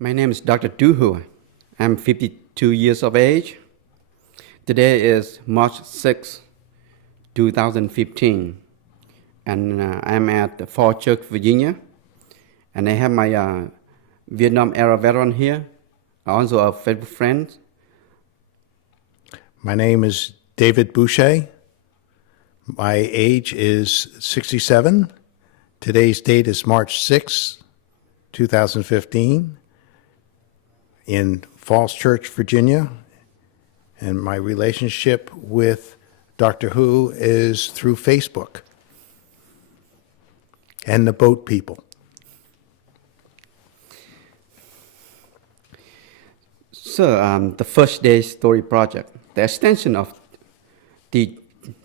My name is Dr. Duhoo. I'm 52 years of age. Today is March 6, 2015, and I'm at Fort Church, Virginia, and I have my Vietnam era veteran here, also a faithful friend. My name is David Boucher. My age is 67. Today's date is March 6, 2015, in Falls Church, Virginia. And my relationship with Dr. Who is through Facebook and the boat people. So the First Day Story Project, the extension of the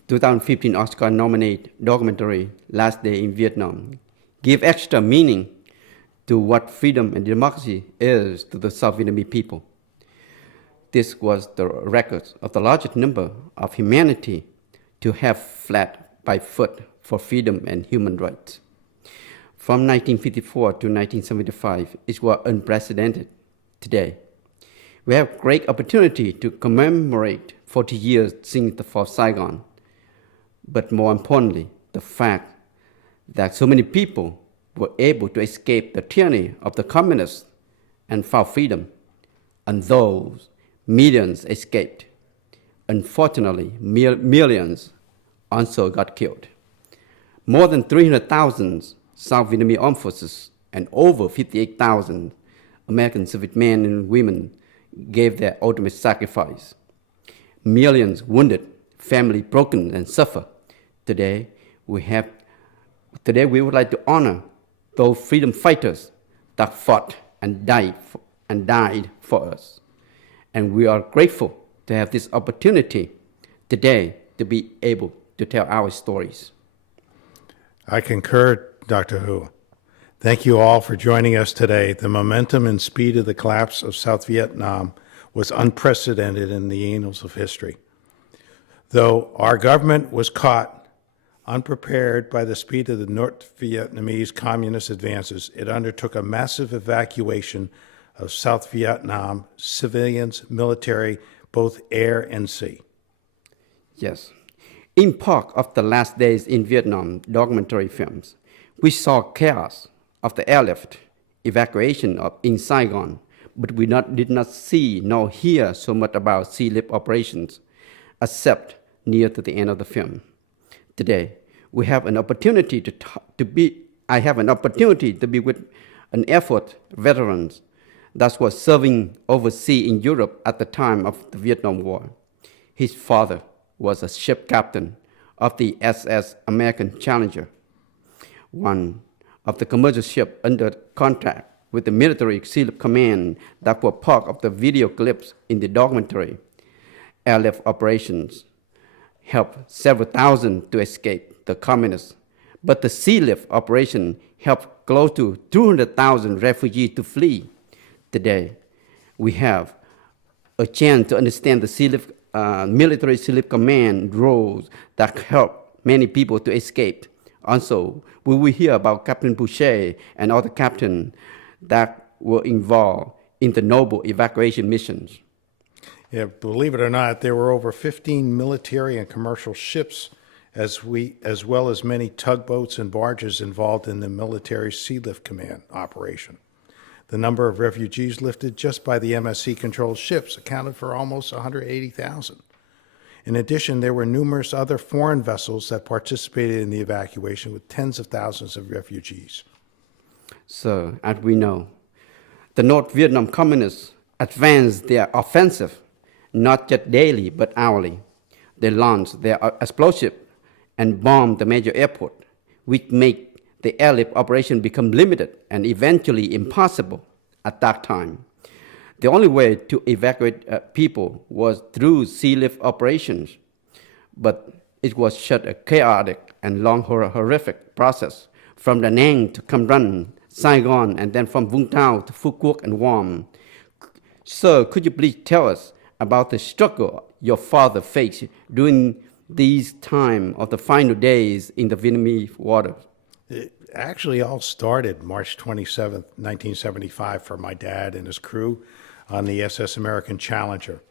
2015 Oscar-nominated documentary Last Day in Vietnam, give extra meaning to what freedom and democracy is to the South Vietnamese people. This was the record of the largest number of humanity to have fled by foot for freedom and human rights. From 1954 to 1975, it was unprecedented. Today, we have great opportunity to commemorate 40 years since the fall of Saigon, but more importantly, the fact that so many people were able to escape the tyranny of the communists and found freedom, and those millions escaped. Unfortunately, millions also got killed. More than 300,000 South Vietnamese armed forces and over 58,000 American servicemen and women gave their ultimate sacrifice. Millions wounded, families broken and suffer. Today we would like to honor those freedom fighters that fought and died for us. And we are grateful to have this opportunity today to be able to tell our stories. I concur, Dr. Who. Thank you all for joining us today. The momentum and speed of the collapse of South Vietnam was unprecedented in the annals of history. Though our government was caught unprepared by the speed of the North Vietnamese communist advances, it undertook a massive evacuation of South Vietnam civilians, military, both air and sea. Yes. In part of the Last Days in Vietnam documentary films, we saw chaos of the airlift, evacuation in Saigon, but we did not see nor hear so much about sea lift operations, except near to the end of the film. Today, we have an opportunity I have an opportunity to be with an effort veterans that was serving overseas in Europe at the time of the Vietnam War. His father was a ship captain of the SS American Challenger, one of the commercial ships under contract with the military Sea Lift Command that were part of the video clips in the documentary. Airlift operations helped several thousand to escape the communists, but the sea lift operation helped close to 200,000 refugees to flee. Today, we have a chance to understand the sea lift, military Sea Lift Command roles that help many people to escape. Also, we will hear about Captain Boucher and other captains that were involved in the noble evacuation missions. Yeah, believe it or not, there were over 15 military and commercial ships, as well as many tugboats and barges involved in the military Sea Lift Command operation. The number of refugees lifted just by the MSC-controlled ships accounted for almost 180,000. In addition, there were numerous other foreign vessels that participated in the evacuation with tens of thousands of refugees. So, as we know, the North Vietnam communists advanced their offensive not just daily but hourly. They launched their explosive and bombed the major airport, which made the airlift operation become limited and eventually impossible at that time. The only way to evacuate people was through sea lift operations, but it was such a chaotic and long, horrific process from Da Nang to Cam Ranh, Saigon, and then from Vũng Tàu to Phu Quoc and Guam. Sir, could you please tell us about the struggle your father faced during these time of the final days in the Vietnamese waters? actually all started March 27th, 1975, for my dad and his crew on the SS American Challenger.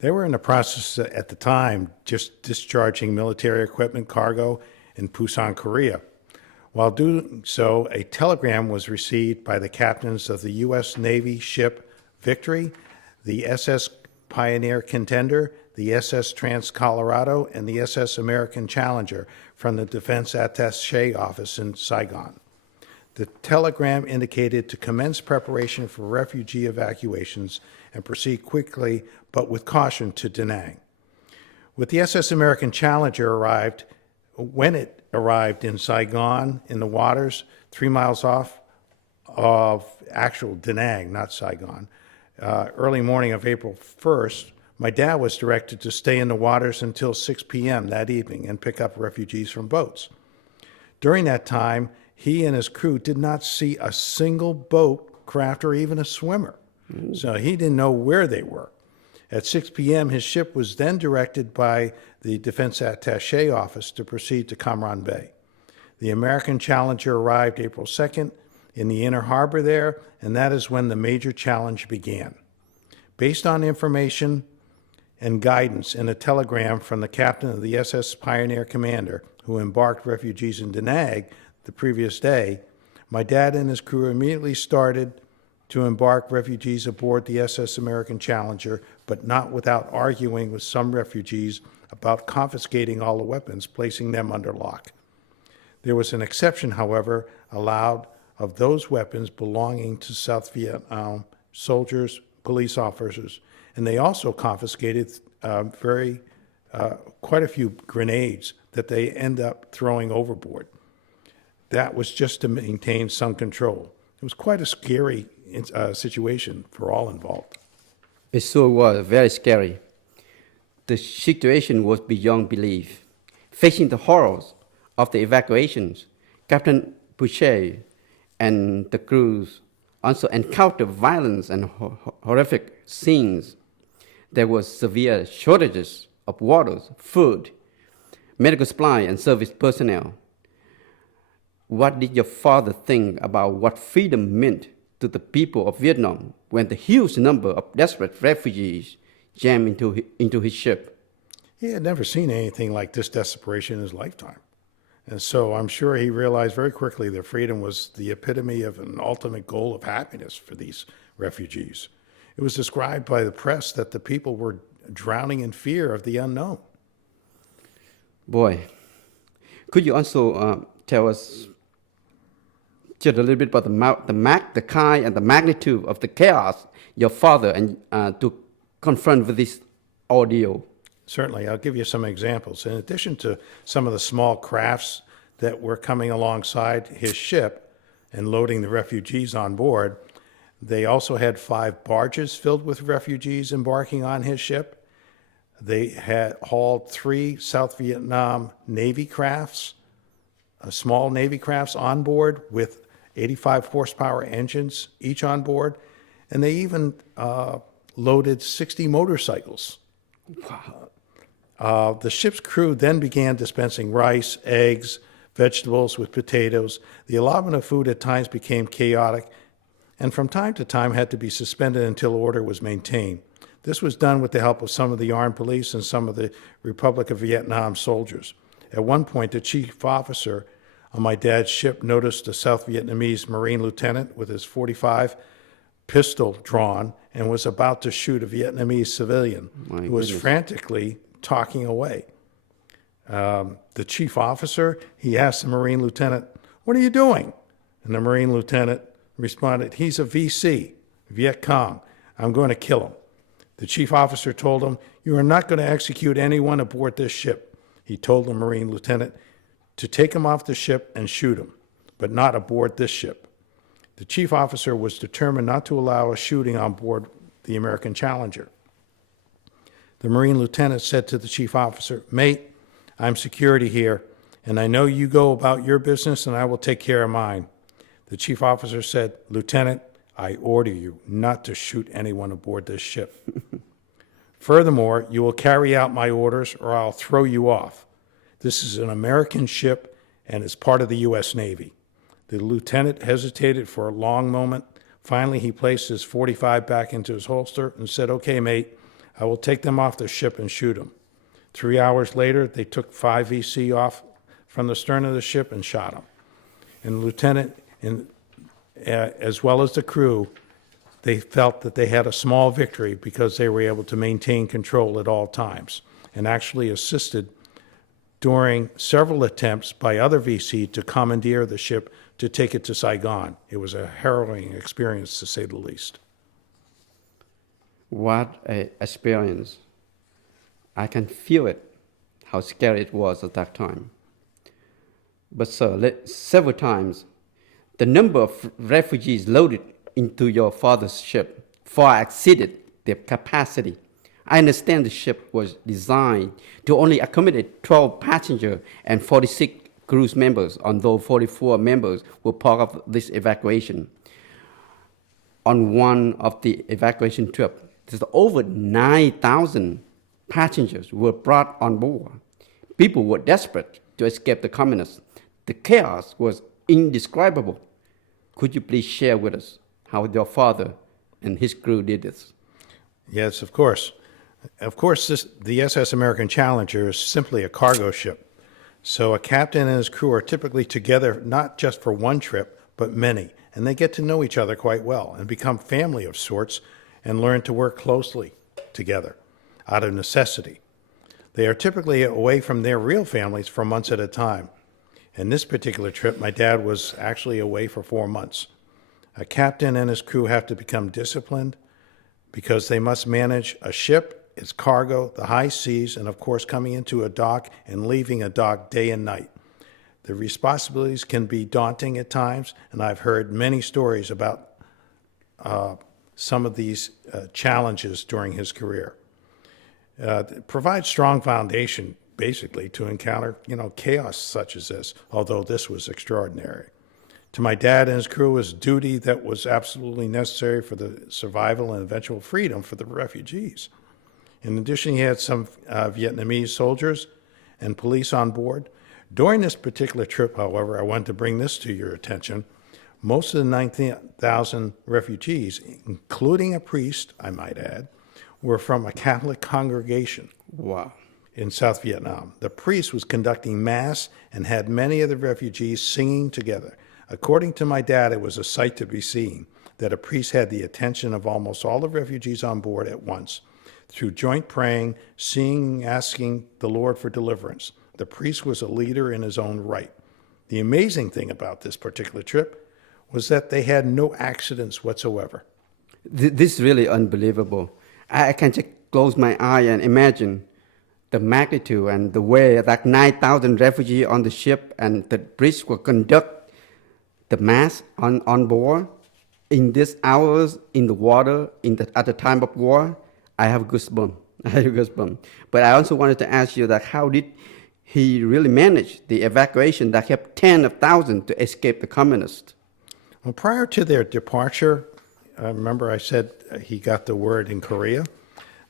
They were in the process at the time just discharging military equipment cargo in Busan, Korea. While doing so, a telegram was received by the captains of the U.S. Navy ship Victory, the SS Pioneer Contender, the SS Trans-Colorado, and the SS American Challenger from the Defense Attaché Office in Saigon. The telegram indicated to commence preparation for refugee evacuations and proceed quickly but with caution to Da Nang. With the SS American Challenger when it arrived in Saigon in the waters 3 miles off of actual Da Nang, not Saigon, early morning of April 1st, my dad was directed to stay in the waters until 6 p.m. that evening and pick up refugees from boats. During that time, he and his crew did not see a single boat, craft, or even a swimmer. So he didn't know where they were. At 6 p.m., his ship was then directed by the Defense Attaché Office to proceed to Cam Bay. The American Challenger arrived April 2nd in the inner harbor there, and that is when the major challenge began. Based on information and guidance in a telegram from the captain of the SS Pioneer Commander, who embarked refugees in Da Nang the previous day, my dad and his crew immediately started to embark refugees aboard the SS American Challenger, but not without arguing with some refugees about confiscating all the weapons, placing them under lock. There was an exception, however, allowed of those weapons belonging to South Vietnam soldiers, police officers, and they also confiscated quite a few grenades that they end up throwing overboard. That was just to maintain some control. It was quite a scary situation for all involved. It sure was very scary. The situation was beyond belief. Facing the horrors of the evacuations, Captain Boucher and the crews also encountered violence and horrific scenes. There were severe shortages of water, food, medical supply, and service personnel. What did your father think about what freedom meant to the people of Vietnam when the huge number of desperate refugees jammed into his ship? He had never seen anything like this desperation in his lifetime. And so I'm sure he realized very quickly that freedom was the epitome of an ultimate goal of happiness for these refugees. It was described by the press that the people were drowning in fear of the unknown. Boy, could you also tell us just a little bit about the kind and the magnitude of the chaos your father and to confront with this ordeal? Certainly, I'll give you some examples. In addition to some of the small crafts that were coming alongside his ship and loading the refugees on board, they also had 5 barges filled with refugees embarking on his ship. They had hauled 3 South Vietnam Navy crafts, small Navy crafts on board with 85 horsepower engines each on board, and they even loaded 60 motorcycles. Wow. The ship's crew then began dispensing rice, eggs, vegetables with potatoes. The allotment of food at times became chaotic, and from time to time had to be suspended until order was maintained. This was done with the help of some of the armed police and some of the Republic of Vietnam soldiers. At one point, the chief officer on my dad's ship noticed a South Vietnamese Marine lieutenant with his .45 pistol drawn and was about to shoot a Vietnamese civilian who was frantically talking away. The chief officer, he asked the Marine lieutenant, "What are you doing?" And the Marine lieutenant responded, "He's a VC, Viet Cong. I'm going to kill him." The chief officer told him, "You are not going to execute anyone aboard this ship." He told the Marine lieutenant to take him off the ship and shoot him, but not aboard this ship. The chief officer was determined not to allow a shooting on board the American Challenger. The Marine lieutenant said to the chief officer, "Mate, I'm security here, and I know you go about your business and I will take care of mine." The chief officer said, "Lieutenant, I order you not to shoot anyone aboard this ship. Furthermore, you will carry out my orders or I'll throw you off. This is an American ship and is part of the U.S. Navy. The lieutenant hesitated for a long moment. Finally, he placed his .45 back into his holster and said, "Okay, mate, I will take them off the ship and shoot them." 3 hours later, they took 5 VC off from the stern of the ship and shot them. And the lieutenant, as well as the crew, they felt that they had a small victory because they were able to maintain control at all times, and actually assisted during several attempts by other VC to commandeer the ship to take it to Saigon. It was a harrowing experience, to say the least. What a experience. I can feel it, how scary it was at that time. But sir, several times, the number of refugees loaded into your father's ship far exceeded their capacity. I understand the ship was designed to only accommodate 12 passengers and 46 crew members, although 44 members were part of this evacuation. On one of the evacuation trips, there's over 9,000 passengers were brought on board. People were desperate to escape the communists. The chaos was indescribable. Could you please share with us how your father and his crew did this? Yes, of course. Of course, the SS American Challenger is simply a cargo ship. So a captain and his crew are typically together not just for one trip, but many. And they get to know each other quite well and become family of sorts and learn to work closely together out of necessity. They are typically away from their real families for months at a time. In this particular trip, my dad was actually away for 4 months. A captain and his crew have to become disciplined because they must manage a ship, its cargo, the high seas, and of course coming into a dock and leaving a dock day and night. The responsibilities can be daunting at times, and I've heard many stories about some of these challenges during his career. It provides strong foundation, basically, to encounter, chaos such as this, although this was extraordinary. To my dad and his crew was duty that was absolutely necessary for the survival and eventual freedom for the refugees. In addition, he had some Vietnamese soldiers and police on board. During this particular trip, however, I wanted to bring this to your attention. Most of the 19,000 refugees, including a priest, I might add, were from a Catholic congregation. Wow. In South Vietnam. The priest was conducting mass and had many of the refugees singing together. According to my dad, it was a sight to be seen that a priest had the attention of almost all the refugees on board at once. Through joint praying, singing, asking the Lord for deliverance. The priest was a leader in his own right. The amazing thing about this particular trip was that they had no accidents whatsoever. This is really unbelievable. I can just close my eye and imagine the magnitude and the way that 9,000 refugees on the ship and the priest will conduct the mass on board in these hours in the water at the time of war. I have goosebumps. But I also wanted to ask you that how did he really manage the evacuation that helped tens of thousands to escape the communists? Well, prior to their departure, remember I said he got the word in Korea?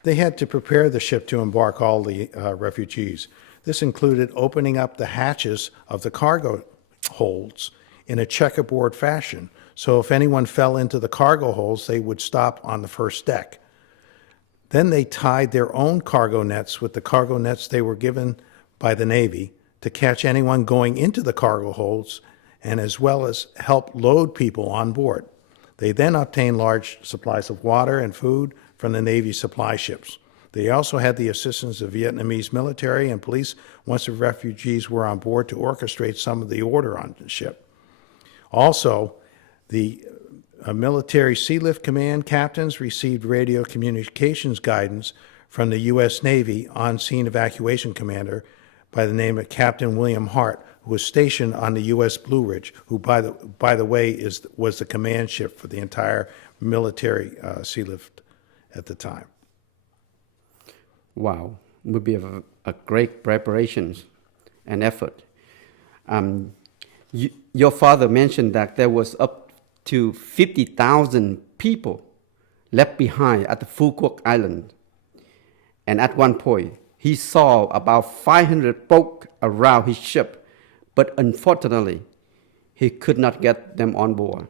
They had to prepare the ship to embark all the refugees. This included opening up the hatches of the cargo holds in a checkerboard fashion. So if anyone fell into the cargo holds, they would stop on the first deck. Then they tied their own cargo nets with the cargo nets they were given by the Navy to catch anyone going into the cargo holds, and as well as help load people on board. They then obtained large supplies of water and food from the Navy supply ships. They also had the assistance of Vietnamese military and police once the refugees were on board to orchestrate some of the order on the ship. Also, the military Sea Lift Command captains received radio communications guidance from the U.S. Navy on-scene evacuation commander by the name of Captain William Hart, who was stationed on the U.S. Blue Ridge, who, by the way, was the command ship for the entire military Sea Lift at the time. Wow, it would be a great preparations and effort. Your father mentioned that there was up to 50,000 people left behind at the Phu Quoc Island. And at one point, he saw about 500 folk around his ship, but unfortunately, he could not get them on board.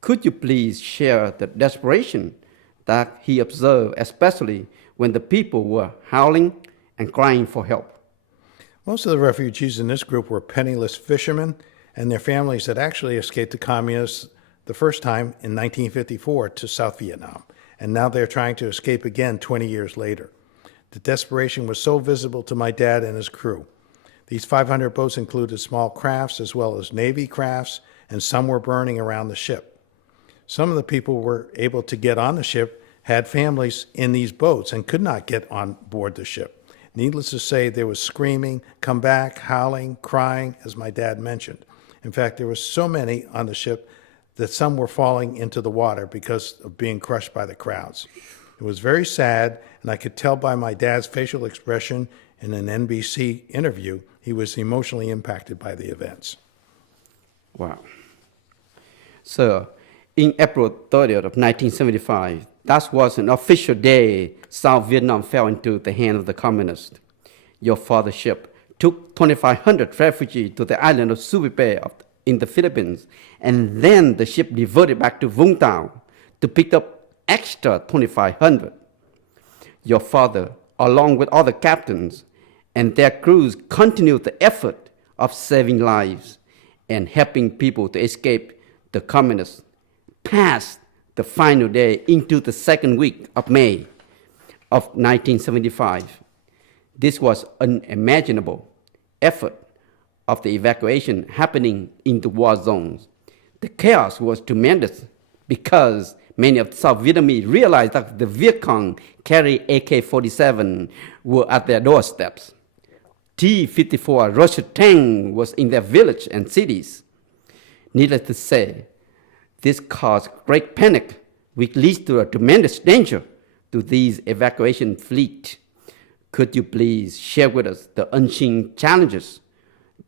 Could you please share the desperation that he observed, especially when the people were howling and crying for help? Most of the refugees in this group were penniless fishermen and their families had actually escaped the communists the first time in 1954 to South Vietnam, and now they're trying to escape again 20 years later. The desperation was so visible to my dad and his crew. These 500 boats included small crafts as well as Navy crafts, and some were burning around the ship. Some of the people were able to get on the ship, had families in these boats, and could not get on board the ship. Needless to say, there was screaming, come back, howling, crying, as my dad mentioned. In fact, there were so many on the ship that some were falling into the water because of being crushed by the crowds. It was very sad, and I could tell by my dad's facial expression in an NBC interview, he was emotionally impacted by the events. Wow. So, in April 30th of 1975, that was an official day South Vietnam fell into the hands of the communists. Your father's ship took 2,500 refugees to the island of Subic in the Philippines, and then the ship diverted back to Vũng Tàu to pick up extra 2,500. Your father, along with other captains and their crews, continued the effort of saving lives and helping people to escape the communists past the final day into the second week of May of 1975. This was unimaginable effort of the evacuation happening in the war zones. The chaos was tremendous because many of the South Vietnamese realized that the Viet Cong carrying AK-47 were at their doorsteps. T-54 Russian tank was in their village and cities. Needless to say, this caused great panic, which leads to a tremendous danger to these evacuation fleet. Could you please share with us the unseen challenges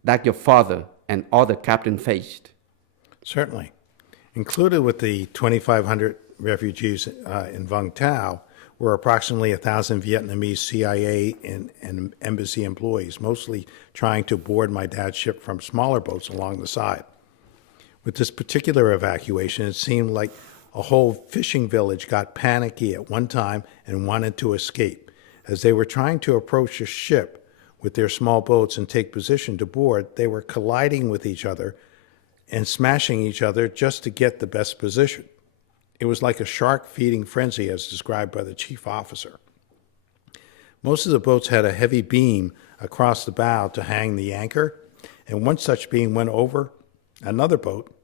that your father and other captains faced? Certainly. Included with the 2,500 refugees in Vung Tau were approximately 1,000 Vietnamese CIA and embassy employees, mostly trying to board my dad's ship from smaller boats along the side. With this particular evacuation, it seemed like a whole fishing village got panicky at one time and wanted to escape. As they were trying to approach the ship with their small boats and take position to board, they were colliding with each other and smashing each other just to get the best position. It was like a shark feeding frenzy as described by the chief officer. Most of the boats had a heavy beam across the bow to hang the anchor, and one such beam went over another boat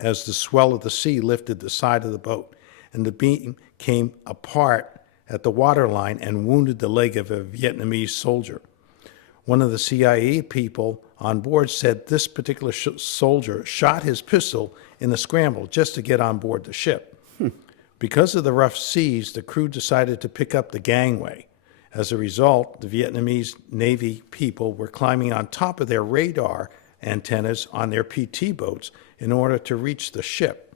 as the swell of the sea lifted the side of the boat, and the beam came apart at the waterline and wounded the leg of a Vietnamese soldier. One of the CIA people on board said this particular soldier shot his pistol in the scramble just to get on board the ship. Because of the rough seas, the crew decided to pick up the gangway. As a result, the Vietnamese Navy people were climbing on top of their radar antennas on their PT boats in order to reach the ship.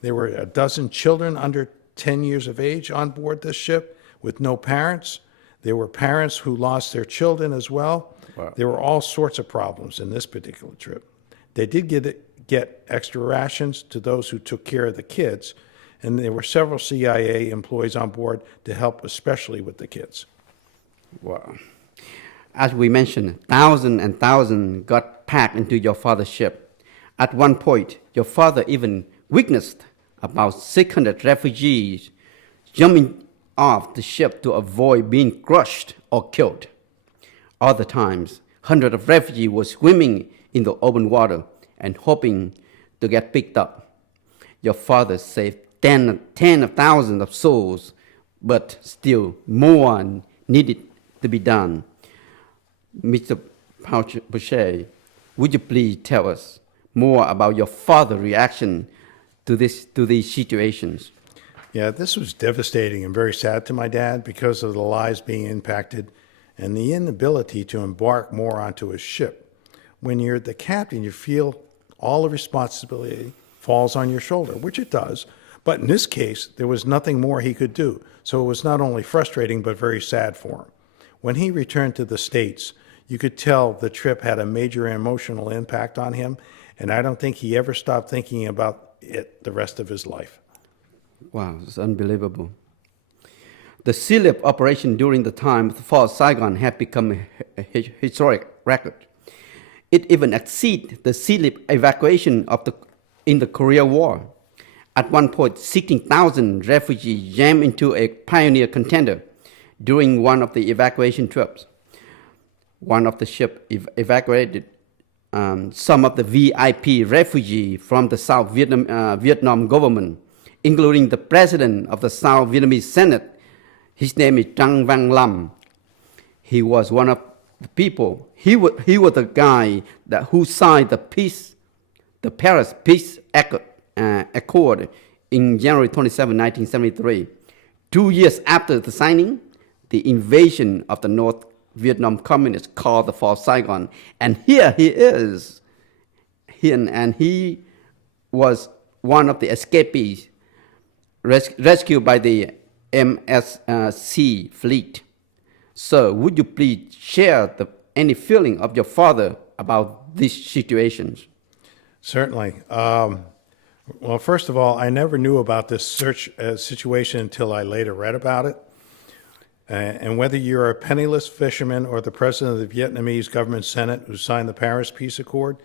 There were a dozen children under 10 years of age on board this ship with no parents. There were parents who lost their children as well. Wow. There were all sorts of problems in this particular trip. They did get extra rations to those who took care of the kids, and there were several CIA employees on board to help, especially with the kids. Wow. As we mentioned, thousands and thousands got packed into your father's ship. At one point, your father even witnessed about 600 refugees jumping off the ship to avoid being crushed or killed. Other times, hundreds of refugees were swimming in the open water and hoping to get picked up. Your father saved tens of thousands of souls, but still more needed to be done. Mr. Boucher, would you please tell us more about your father's reaction to these situations? Yeah, this was devastating and very sad to my dad because of the lives being impacted and the inability to embark more onto his ship. When you're the captain, you feel all the responsibility falls on your shoulder, which it does. But in this case, there was nothing more he could do. So it was not only frustrating, but very sad for him. When he returned to the States, you could tell the trip had a major emotional impact on him, and I don't think he ever stopped thinking about it the rest of his life. Wow, it's unbelievable. The sea lift operation during the time of the fall of Saigon had become a historic record. It even exceeded the sea lift evacuation in the Korean War. At one point, 16,000 refugees jammed into a Pioneer contender during one of the evacuation trips. One of the ships evacuated some of the VIP refugees from the South Vietnam government, including the president of the South Vietnamese Senate. His name is Trang Van Lam. He was one of the people. He was the guy who signed the Paris Peace Accord in January 27, 1973. 2 years after the signing, the invasion of the North Vietnam communists called the fall of Saigon. And here he is. He was one of the escapees rescued by the MSC fleet. Sir, would you please share any feeling of your father about these situations? Certainly. Well, first of all, I never knew about this situation until I later read about it. And whether you're a penniless fisherman or the president of the Vietnamese government Senate who signed the Paris Peace Accord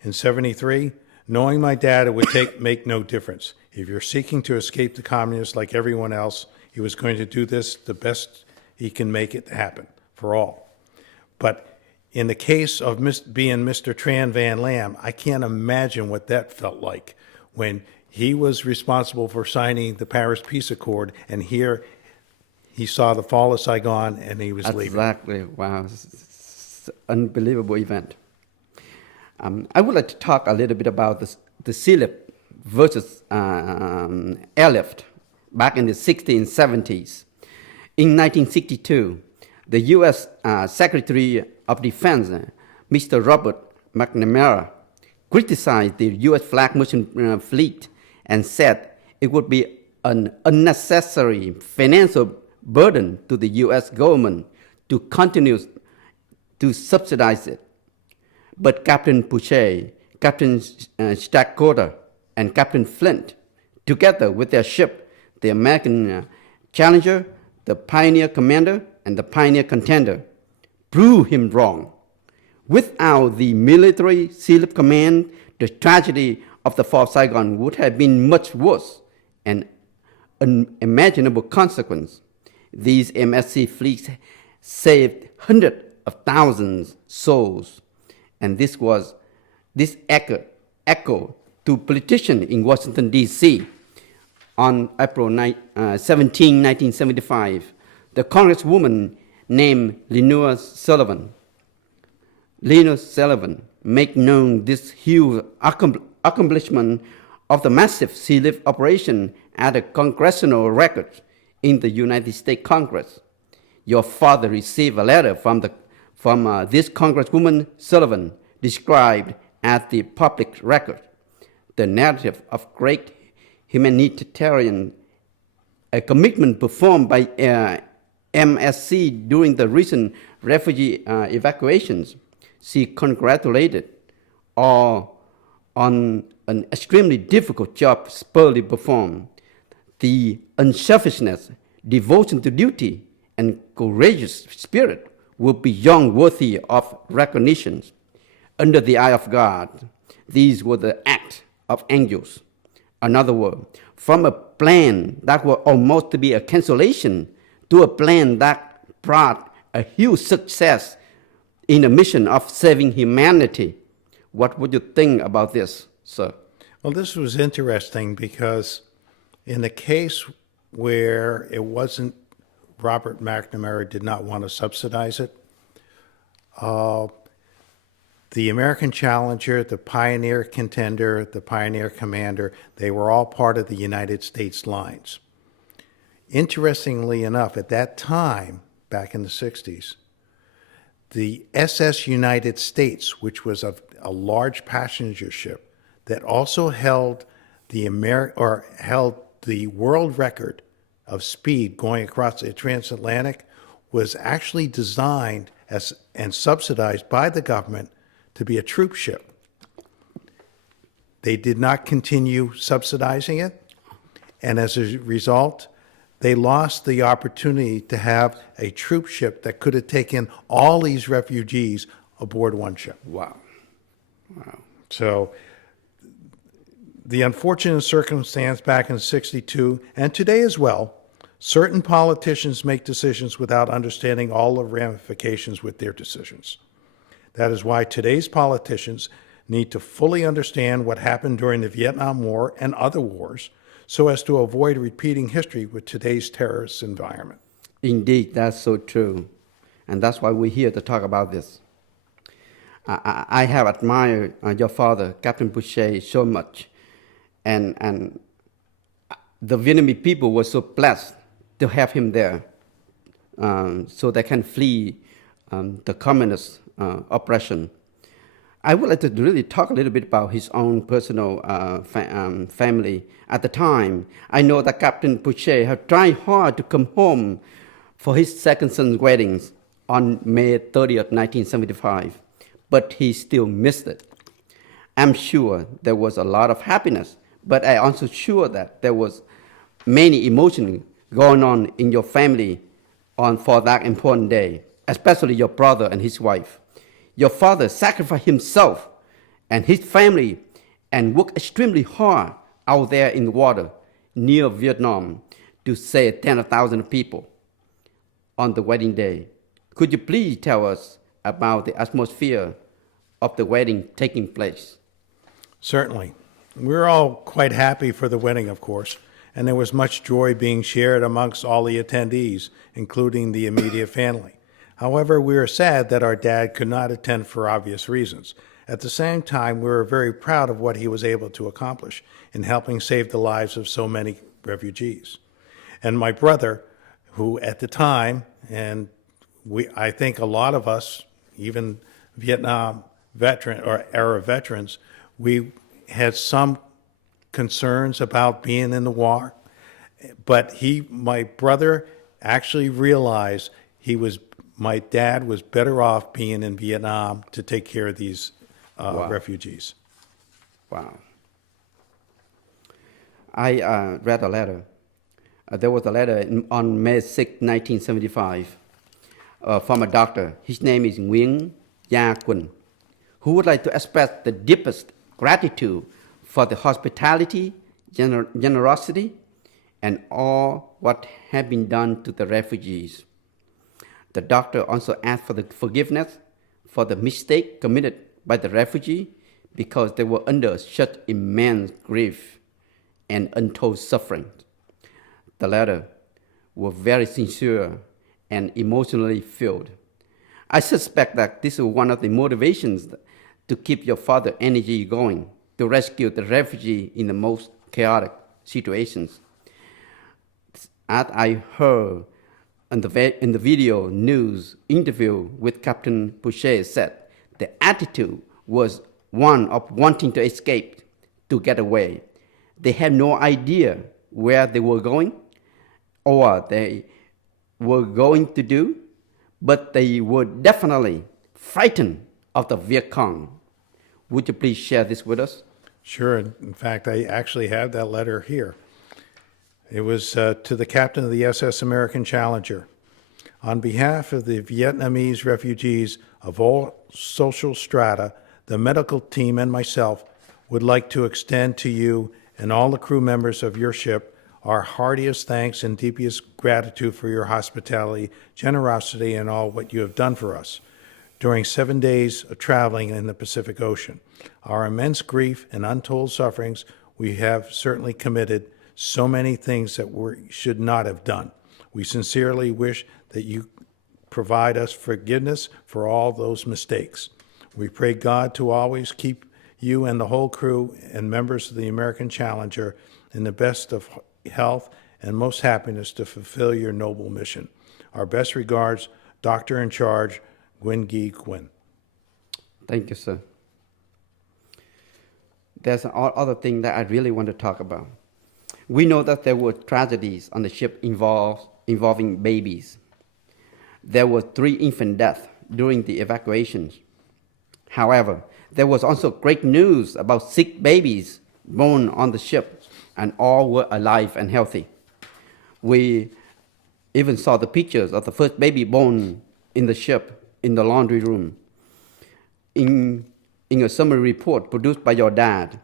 in '73, knowing my dad, it would make no difference. If you're seeking to escape the communists like everyone else, he was going to do this the best he can make it happen for all. But in the case of being Mr. Tran Van Lam, I can't imagine what that felt like when he was responsible for signing the Paris Peace Accord, and here he saw the fall of Saigon and he was leaving. Exactly. Wow. It's an unbelievable event. I would like to talk a little bit about the sea lift versus airlift back in the 60s and 70s. In 1962, the U.S. Secretary of Defense, Mr. Robert McNamara, criticized the U.S. flag merchant fleet and said it would be an unnecessary financial burden to the U.S. government to continue to subsidize it. But Captain Pouchet, Captain Stackoda, and Captain Flint, together with their ship, the American Challenger, the Pioneer Commander, and the Pioneer Contender, proved him wrong. Without the military sea lift command, the tragedy of the fall of Saigon would have been much worse and unimaginable consequence. These MSC fleets saved hundreds of thousands souls, and this echoed to politicians in Washington, D.C. On April 17, 1975, the congresswoman named Leonore Sullivan made known this huge accomplishment of the massive sea lift operation at a congressional record in the United States Congress. Your father received a letter from this Congresswoman Sullivan, described as the public record, the narrative of great humanitarian commitment performed by MSC during the recent refugee evacuations. She congratulated all on an extremely difficult job Spurley performed. The unselfishness, devotion to duty, and courageous spirit were beyond worthy of recognition. Under the eye of God, these were the acts of angels. In other words, from a plan that was almost to be a cancellation to a plan that brought a huge success in the mission of saving humanity. What would you think about this, sir? Well, this was interesting because in the case where it wasn't Robert McNamara did not want to subsidize it, the American Challenger, the Pioneer Contender, the Pioneer Commander, they were all part of the United States lines. Interestingly enough, at that time, back in the 60s, the SS United States, which was a large passenger ship that also held the world record of speed going across the transatlantic, was actually designed and subsidized by the government to be a troop ship. They did not continue subsidizing it, and as a result, they lost the opportunity to have a troop ship that could have taken all these refugees aboard one ship. Wow. Wow. So the unfortunate circumstance back in '62 and today as well, certain politicians make decisions without understanding all the ramifications with their decisions. That is why today's politicians need to fully understand what happened during the Vietnam War and other wars so as to avoid repeating history with today's terrorist environment. Indeed, that's so true. And that's why we're here to talk about this. I have admired your father, Captain Boucher, so much. And the Vietnamese people were so blessed to have him there so they can flee the communist oppression. I would like to really talk a little bit about his own personal family. At the time, I know that Captain Boucher had tried hard to come home for his second son's weddings on May 30th, 1975, but he still missed it. I'm sure there was a lot of happiness, but I'm also sure that there was many emotions going on in your family for that important day, especially your brother and his wife. Your father sacrificed himself and his family and worked extremely hard out there in the water near Vietnam to save tens of thousands of people on the wedding day. Could you please tell us about the atmosphere of the wedding taking place? Certainly. We're all quite happy for the wedding, of course, and there was much joy being shared amongst all the attendees, including the immediate family. However, we are sad that our dad could not attend for obvious reasons. At the same time, we were very proud of what he was able to accomplish in helping save the lives of so many refugees. And my brother, who at the time, and I think a lot of us, even Vietnam veteran or era veterans, we had some concerns about being in the war, but my brother actually realized my dad was better off being in Vietnam to take care of these refugees. Wow. I read a letter. There was a letter on May 6, 1975 from a doctor. His name is Nguyen Ya Quân, who would like to express the deepest gratitude for the hospitality, generosity, and all what had been done to the refugees. The doctor also asked for the forgiveness for the mistake committed by the refugee because they were under such immense grief and untold suffering. The letter was very sincere and emotionally filled. I suspect that this is one of the motivations to keep your father's energy going, to rescue the refugee in the most chaotic situations. As I heard in the video news interview with Captain Boucher said, the attitude was one of wanting to escape, to get away. They had no idea where they were going or they were going to do, but they were definitely frightened of the Viet Cong. Would you please share this with us? Sure. In fact, I actually have that letter here. It was to the captain of the SS American Challenger. On behalf of the Vietnamese refugees of all social strata, the medical team and myself would like to extend to you and all the crew members of your ship our heartiest thanks and deepest gratitude for your hospitality, generosity, and all what you have done for us during 7 days of traveling in the Pacific Ocean. Our immense grief and untold sufferings, we have certainly committed so many things that we should not have done. We sincerely wish that you provide us forgiveness for all those mistakes. We pray God to always keep you and the whole crew and members of the American Challenger in the best of health and most happiness to fulfill your noble mission. Our best regards, Doctor in Charge, Nguyen Ghi Quinn. Thank you, sir. There's another thing that I really want to talk about. We know that there were tragedies on the ship involving babies. There were 3 infant deaths during the evacuations. However, There was also great news about sick babies born on the ship, and all were alive and healthy. We even saw the pictures of the first baby born in the ship in the laundry room. In a summary report produced by your dad,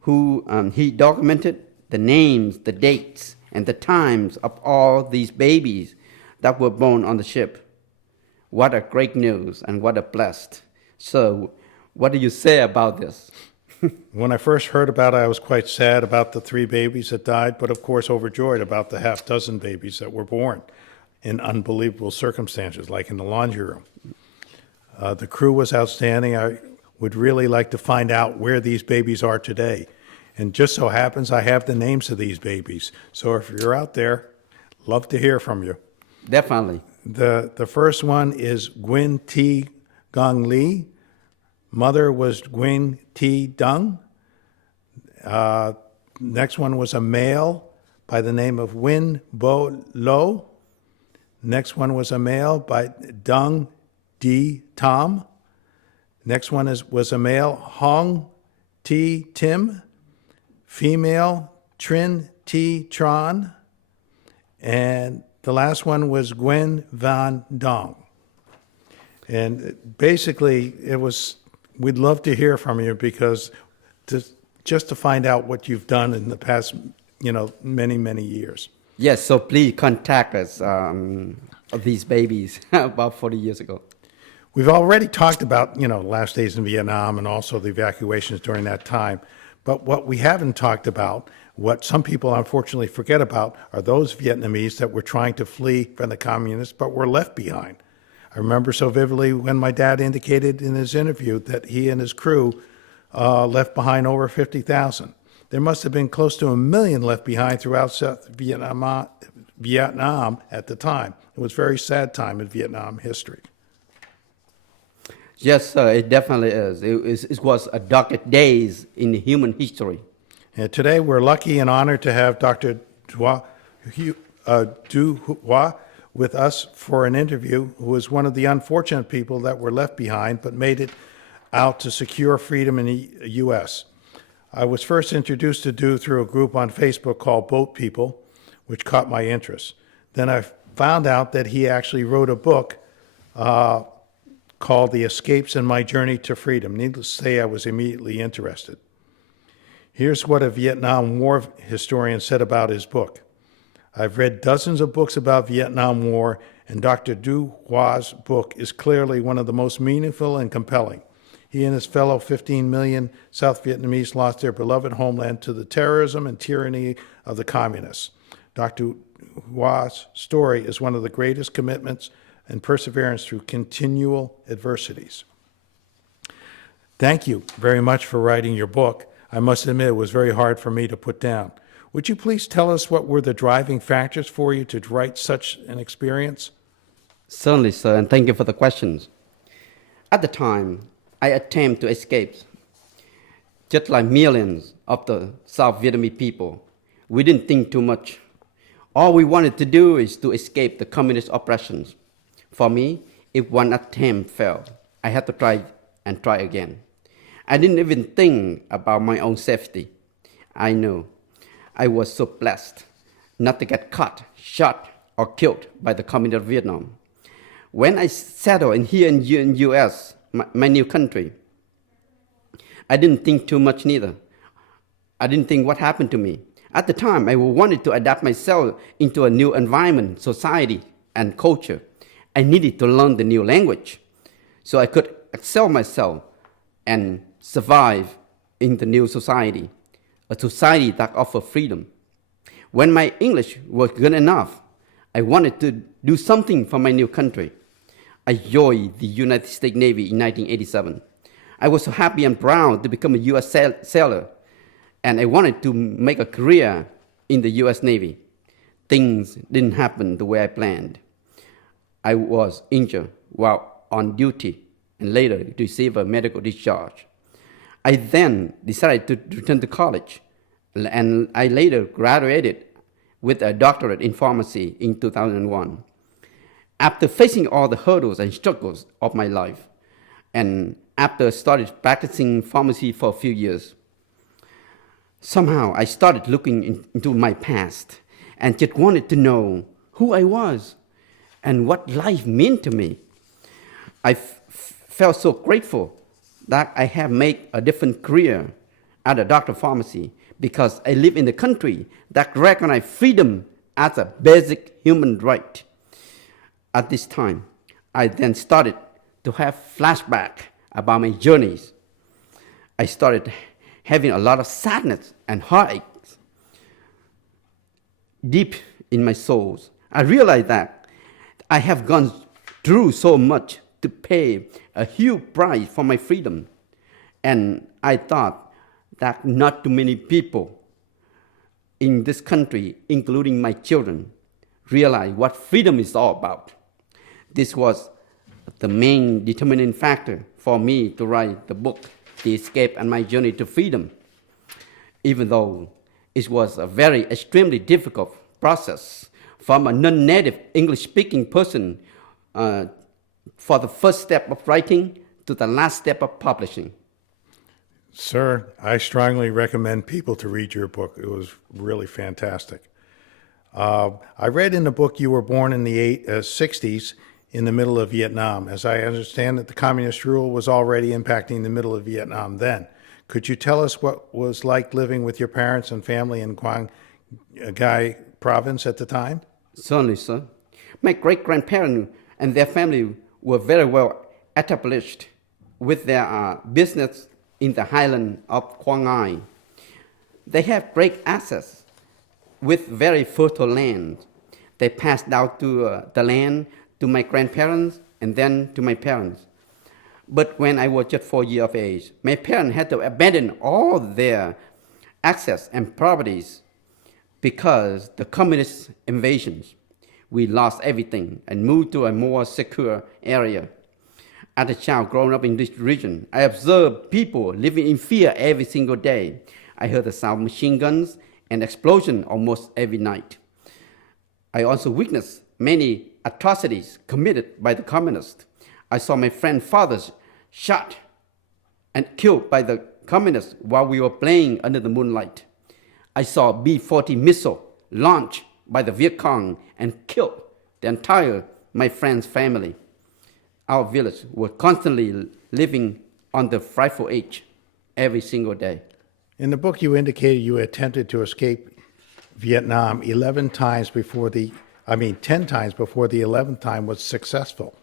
who he documented the names, the dates, and the times of all these babies that were born on the ship. What a great news and what a blessed. So, what do you say about this? When I first heard about it, I was quite sad about the 3 babies that died, but of course overjoyed about the half dozen babies that were born in unbelievable circumstances, like in the laundry room. The crew was outstanding. I would really like to find out where these babies are today. And just so happens I have the names of these babies. So if you're out there, love to hear from you. Definitely. The first one is Gwyn T. Gong Lee. Mother was Gwyn T. Dung. Next one was a male by the name of Win Bo Lo. Next one was a male by Dung D. Tom. Next one was a male, Hong T. Tim. Female, Trin T. Tron. And the last one was Gwen Van Dong. And basically, we'd love to hear from you because just to find out what you've done in the past, many, many years. Yes, so please contact us of these babies about 40 years ago. We've already talked about, last days in Vietnam and also the evacuations during that time. But what we haven't talked about, what some people unfortunately forget about, are those Vietnamese that were trying to flee from the communists but were left behind. I remember so vividly when my dad indicated in his interview that he and his crew left behind over 50,000. There must have been close to 1 million left behind throughout South Vietnam at the time. It was a very sad time in Vietnam history. Yes, sir, it definitely is. It was a darkest days in human history. And today we're lucky and honored to have Dr. Duhoo with us for an interview, who was one of the unfortunate people that were left behind but made it out to secure freedom in the U.S. I was first introduced to Du through a group on Facebook called Boat People, which caught my interest. Then I found out that he actually wrote a book called The Escapes in My Journey to Freedom. Needless to say, I was immediately interested. Here's what a Vietnam War historian said about his book. I've read dozens of books about Vietnam War, and Dr. Du Hoi's book is clearly one of the most meaningful and compelling. He and his fellow 15 million South Vietnamese lost their beloved homeland to the terrorism and tyranny of the communists. Dr. Hoi's story is one of the greatest commitments and perseverance through continual adversities. Thank you very much for writing your book. I must admit it was very hard for me to put down. Would you please tell us what were the driving factors for you to write such an experience? Certainly, sir, and thank you for the questions. At the time, I attempted to escape. Just like millions of the South Vietnamese people, we didn't think too much. All we wanted to do is to escape the communist oppressions. For me, if one attempt failed, I had to try and try again. I didn't even think about my own safety. I know I was so blessed not to get caught, shot, or killed by the communist Vietnam. When I settled here in the U.S., my new country, I didn't think too much neither. I didn't think what happened to me. At the time, I wanted to adapt myself into a new environment, society, and culture. I needed to learn the new language so I could excel myself and survive in the new society, a society that offers freedom. When my English was good enough, I wanted to do something for my new country. I joined the United States Navy in 1987. I was so happy and proud to become a U.S. sailor, and I wanted to make a career in the U.S. Navy. Things didn't happen the way I planned. I was injured while on duty and later received a medical discharge. I then decided to return to college, and I later graduated with a doctorate in pharmacy in 2001. After facing all the hurdles and struggles of my life, and after started practicing pharmacy for a few years. Somehow I started looking into my past and just wanted to know who I was and what life meant to me. I felt so grateful that I have made a different career as a doctor of pharmacy because I live in a country that recognizes freedom as a basic human right. At this time, I then started to have flashbacks about my journeys. I started having a lot of sadness and heartaches deep in my soul. I realized that I have gone through so much to pay a huge price for my freedom. And I thought that not too many people in this country, including my children, realize what freedom is all about. This was the main determining factor for me to write the book, The Escape and My Journey to Freedom. Even though it was a very extremely difficult process from a non-native English-speaking person for the first step of writing to the last step of publishing. Sir, I strongly recommend people to read your book. It was really fantastic. I read in the book you were born in the 60s in the middle of Vietnam. As I understand it, the communist rule was already impacting the middle of Vietnam then. Could you tell us what was like living with your parents and family in Quang Ngai province at the time? Certainly, sir. My great-grandparents and their family were very well established with their business in the highland of Quang Ngai. They have great access with very fertile land. They passed down to the land to my grandparents and then to my parents. But when I was just 4 years of age, my parents had to abandon all their access and properties because the communist invasions. We lost everything and moved to a more secure area. As a child growing up in this region, I observed people living in fear every single day. I heard the sound of machine guns and explosions almost every night. I also witnessed many atrocities committed by the communists. I saw my friend's fathers shot and killed by the communists while we were playing under the moonlight. I saw a B-40 missile launched by the Viet Cong and killed the entire my friend's family. Our village was constantly living on the frightful edge every single day. In the book, you indicated you attempted to escape Vietnam 10 times before the 11th time was successful.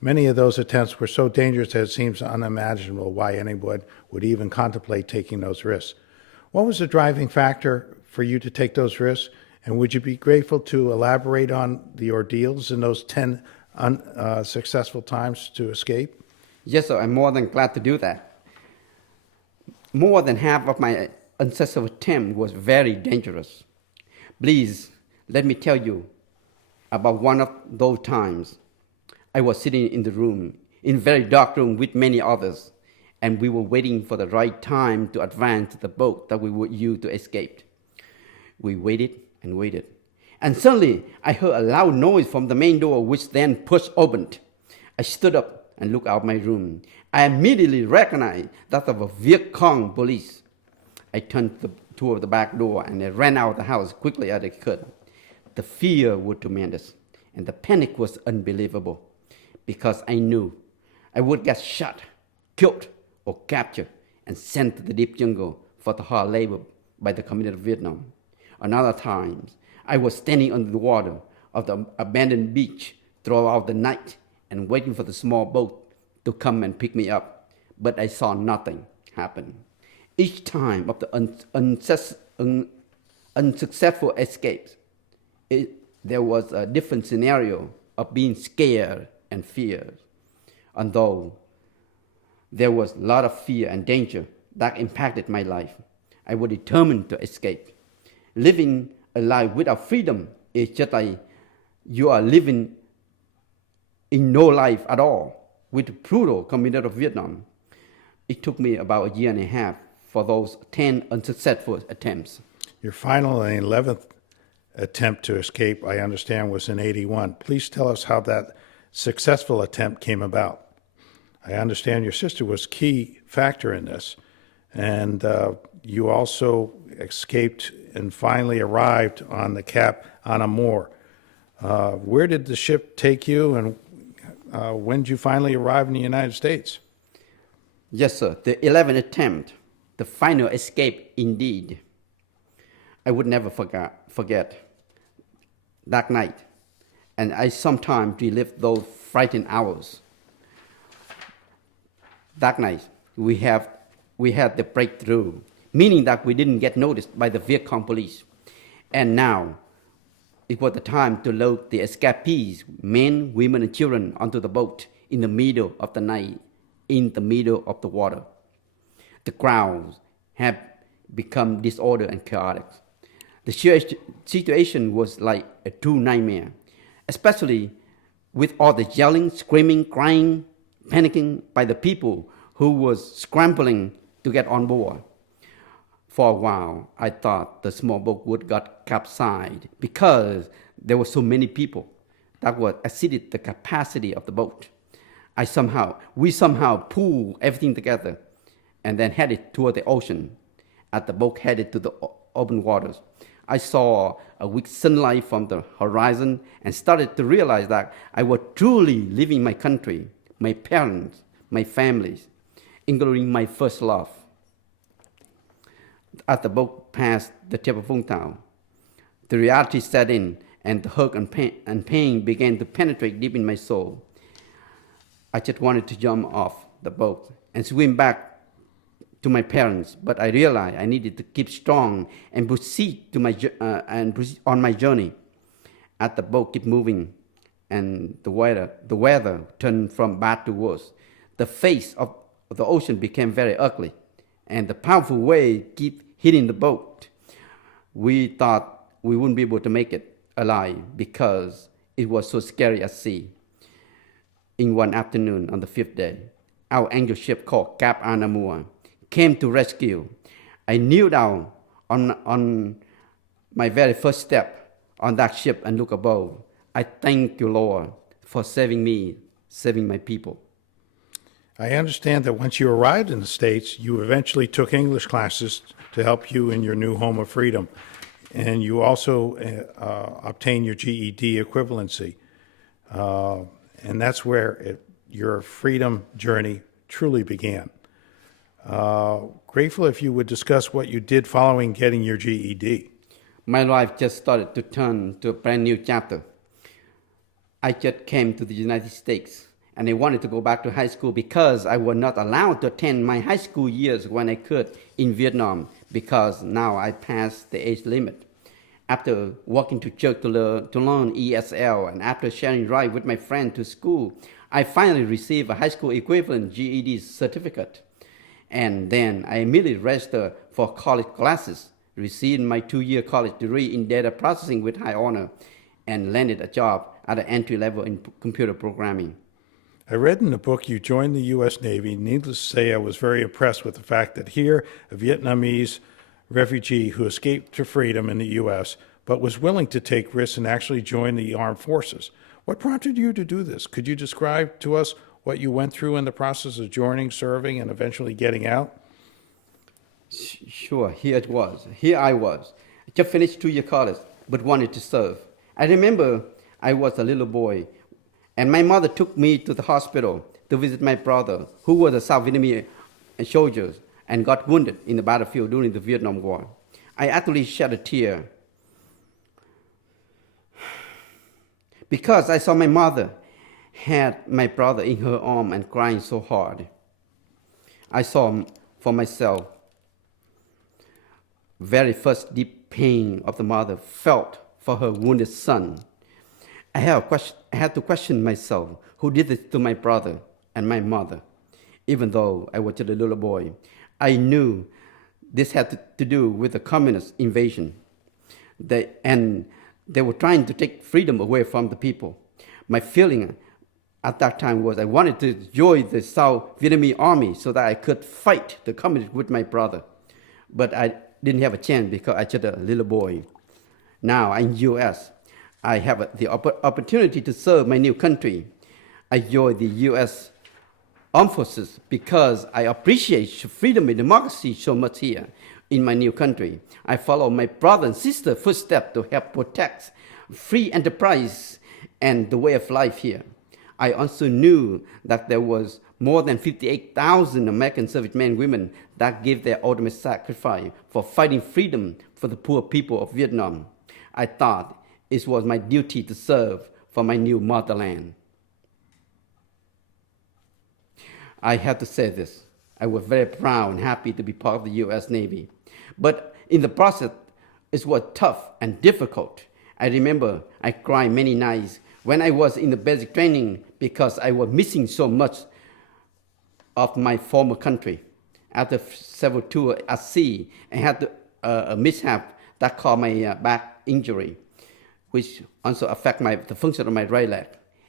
Many of those attempts were so dangerous that it seems unimaginable why anyone would even contemplate taking those risks. What was the driving factor for you to take those risks? And would you be grateful to elaborate on the ordeals in those 10 unsuccessful times to escape? Yes, sir, I'm more than glad to do that. More than half of my unsuccessful attempt was very dangerous. Please, let me tell you about one of those times. I was sitting in the room, in a very dark room with many others, and we were waiting for the right time to advance to the boat that we would use to escape. We waited and waited. And suddenly, I heard a loud noise from the main door, which then pushed open. I stood up and looked out my room. I immediately recognized that of a Viet Cong police. I turned toward the back door and I ran out of the house quickly as I could. The fear was tremendous, and the panic was unbelievable, because I knew I would get shot, killed, or captured, and sent to the deep jungle for the hard labor by the Communist of Vietnam. Another time, I was standing under the water of the abandoned beach throughout the night and waiting for the small boat to come and pick me up, but I saw nothing happen. Each time of the unsuccessful escapes, there was a different scenario of being scared and feared. Although there was a lot of fear and danger that impacted my life, I was determined to escape. Living a life without freedom is just like you are living in no life at all with the brutal Communist of Vietnam. It took me about a year and a half for those 10 unsuccessful attempts. Your final and 11th attempt to escape, I understand, was in 81. Please tell us how that successful attempt came about. I understand your sister was key factor in this, and you also escaped and finally arrived on the Cap on Amour. Where did the ship take you, and when did you finally arrive in the United States? Yes, sir. The 11th attempt, the final escape indeed. I would never forget that night, and I sometimes relive those frightened hours. That night, we had the breakthrough, meaning that we didn't get noticed by the Viet Cong police. And now, it was the time to load the escapees, men, women, and children, onto the boat in the middle of the night, in the middle of the water. The crowds had become disordered and chaotic. The situation was like a true nightmare, especially with all the yelling, screaming, crying, panicking by the people who was scrambling to get on board. For a while, I thought the small boat would got capsized because there were so many people that would exceeded the capacity of the boat. We somehow pulled everything together and then headed toward the ocean. As the boat headed to the open waters, I saw a weak sunlight from the horizon and started to realize that I was truly leaving my country, my parents, my families, including my first love. As the boat passed the tip of Vũng Tàu, the reality set in and the hurt and pain began to penetrate deep in my soul. I just wanted to jump off the boat and swim back to my parents, but I realized I needed to keep strong and proceed on my journey. As the boat kept moving and the weather turned from bad to worse, the face of the ocean became very ugly, and the powerful wave kept hitting the boat. We thought we wouldn't be able to make it alive because it was so scary at sea. In one afternoon on the fifth day, our angel ship called Cap en Amour came to rescue. I kneeled down on my very first step on that ship and looked above. I thank you, Lord, for saving me, saving my people. I understand that once you arrived in the States, you eventually took English classes to help you in your new home of freedom, and you also obtained your GED equivalency. And that's where your freedom journey truly began. Grateful if you would discuss what you did following getting your GED. My life just started to turn to a brand new chapter. I just came to the United States and I wanted to go back to high school because I was not allowed to attend my high school years when I could in Vietnam because now I passed the age limit. After walking to church to learn ESL and after sharing ride with my friend to school, I finally received a high school equivalent GED certificate. And then I immediately registered for college classes, received my 2-year college degree in data processing with high honor, and landed a job at an entry level in computer programming. I read in the book you joined the U.S. Navy. Needless to say, I was very impressed with the fact that here, a Vietnamese refugee who escaped to freedom in the U.S., but was willing to take risks and actually join the armed forces. What prompted you to do this? Could you describe to us what you went through in the process of joining, serving, and eventually getting out? Sure, here I was. I just finished 2-year college, but wanted to serve. I remember I was a little boy, and my mother took me to the hospital to visit my brother, who was a South Vietnamese soldier and got wounded in the battlefield during the Vietnam War. I actually shed a tear because I saw my mother had my brother in her arm and crying so hard. I saw for myself very first deep pain of the mother felt for her wounded son. I had to question myself, who did this to my brother and my mother? Even though I was just a little boy, I knew this had to do with the communist invasion. They were trying to take freedom away from the people. My feeling at that time was I wanted to join the South Vietnamese army so that I could fight the communists with my brother. But I didn't have a chance because I was just a little boy. Now in U.S., I have the opportunity to serve my new country. I joined the U.S. armed forces because I appreciate freedom and democracy so much here in my new country. I follow my brother and sister footsteps to help protect free enterprise and the way of life here. I also knew that there was more than 58,000 American servicemen and women that gave their ultimate sacrifice for fighting freedom for the poor people of Vietnam. I thought it was my duty to serve for my new motherland. I have to say this. I was very proud and happy to be part of the U.S. Navy. But in the process, it was tough and difficult. I remember I cried many nights when I was in the basic training because I was missing so much of my former country. After several tours at sea, I had a mishap that caused my back injury, which also affected the function of my right leg.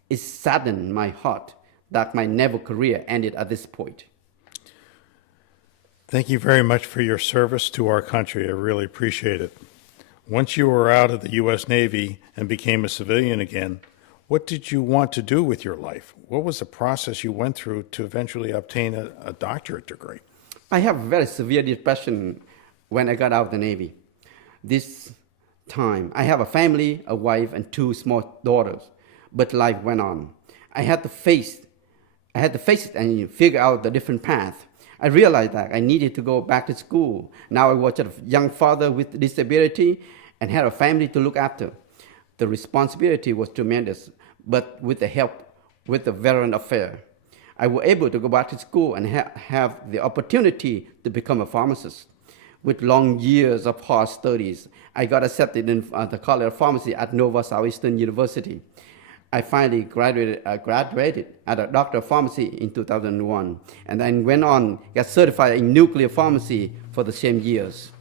It saddened my heart that my naval career ended at this point. Thank you very much for your service to our country. I really appreciate it. Once you were out of the U.S. Navy and became a civilian again, what did you want to do with your life? What was the process you went through to eventually obtain a doctorate degree? I have very severe depression when I got out of the Navy. This time, I have a family, a wife, and 2 small daughters, but life went on. I had to face it and figure out the different path. I realized that I needed to go back to school. Now I was a young father with disability and had a family to look after. The responsibility was tremendous, but with the help with the Veteran Affairs, I was able to go back to school and have the opportunity to become a pharmacist. With long years of hard studies, I got accepted in the College of Pharmacy at Nova Southeastern University. I finally graduated at a Doctor of Pharmacy in 2001, and then went on, got certified in nuclear pharmacy for the same years.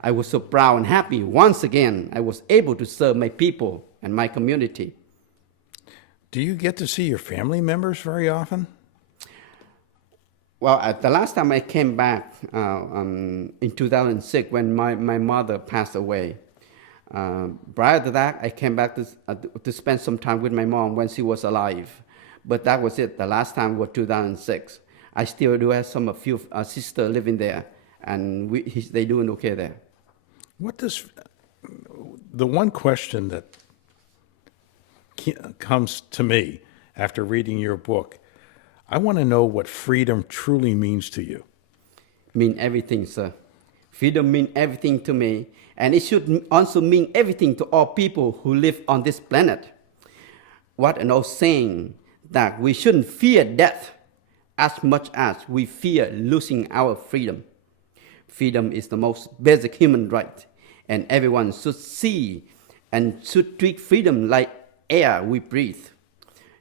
I was so proud and happy once again I was able to serve my people and my community. Do you get to see your family members very often? Well, the last time I came back in 2006 when my mother passed away. Prior to that, I came back to spend some time with my mom when she was alive. But that was it. The last time was 2006. I still do have a few sisters living there, and they're doing okay there. What does the one question that comes to me after reading your book, I want to know what freedom truly means to you. Mean everything, sir. Freedom means everything to me, and it should also mean everything to all people who live on this planet. What an old saying that we shouldn't fear death as much as we fear losing our freedom. Freedom is the most basic human right, and everyone should see and should treat freedom like air we breathe.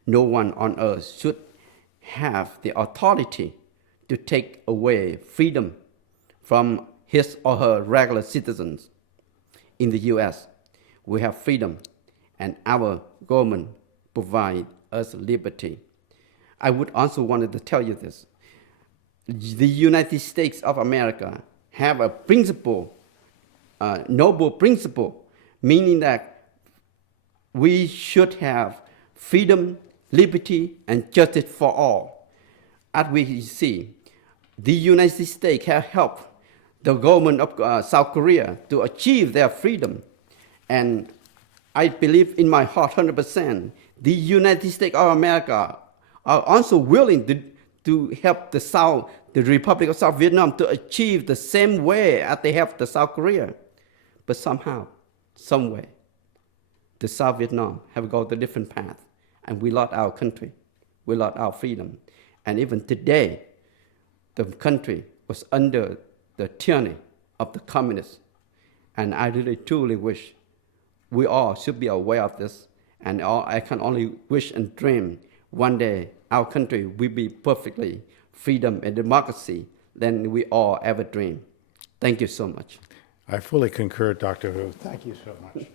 No one on earth should have the authority to take away freedom from his or her regular citizens. In the U.S., we have freedom, and our government provides us liberty. I would also wanted to tell you this. The United States of America have a principle, noble principle, meaning that we should have freedom, liberty, and justice for all. As we see, the United States have helped the government of South Korea to achieve their freedom. And I believe in my heart 100%, the United States of America are also willing to help the Republic of South Vietnam to achieve the same way as they helped the South Korea. But somehow, some way, the South Vietnam have gone a different path, and we lost our country, we lost our freedom. And even today, the country was under the tyranny of the communists. And I really truly wish we all should be aware of this, and I can only wish and dream one day our country will be perfectly freedom and democracy than we all ever dream. Thank you so much. I fully concur, Dr. Hu. Thank you so much.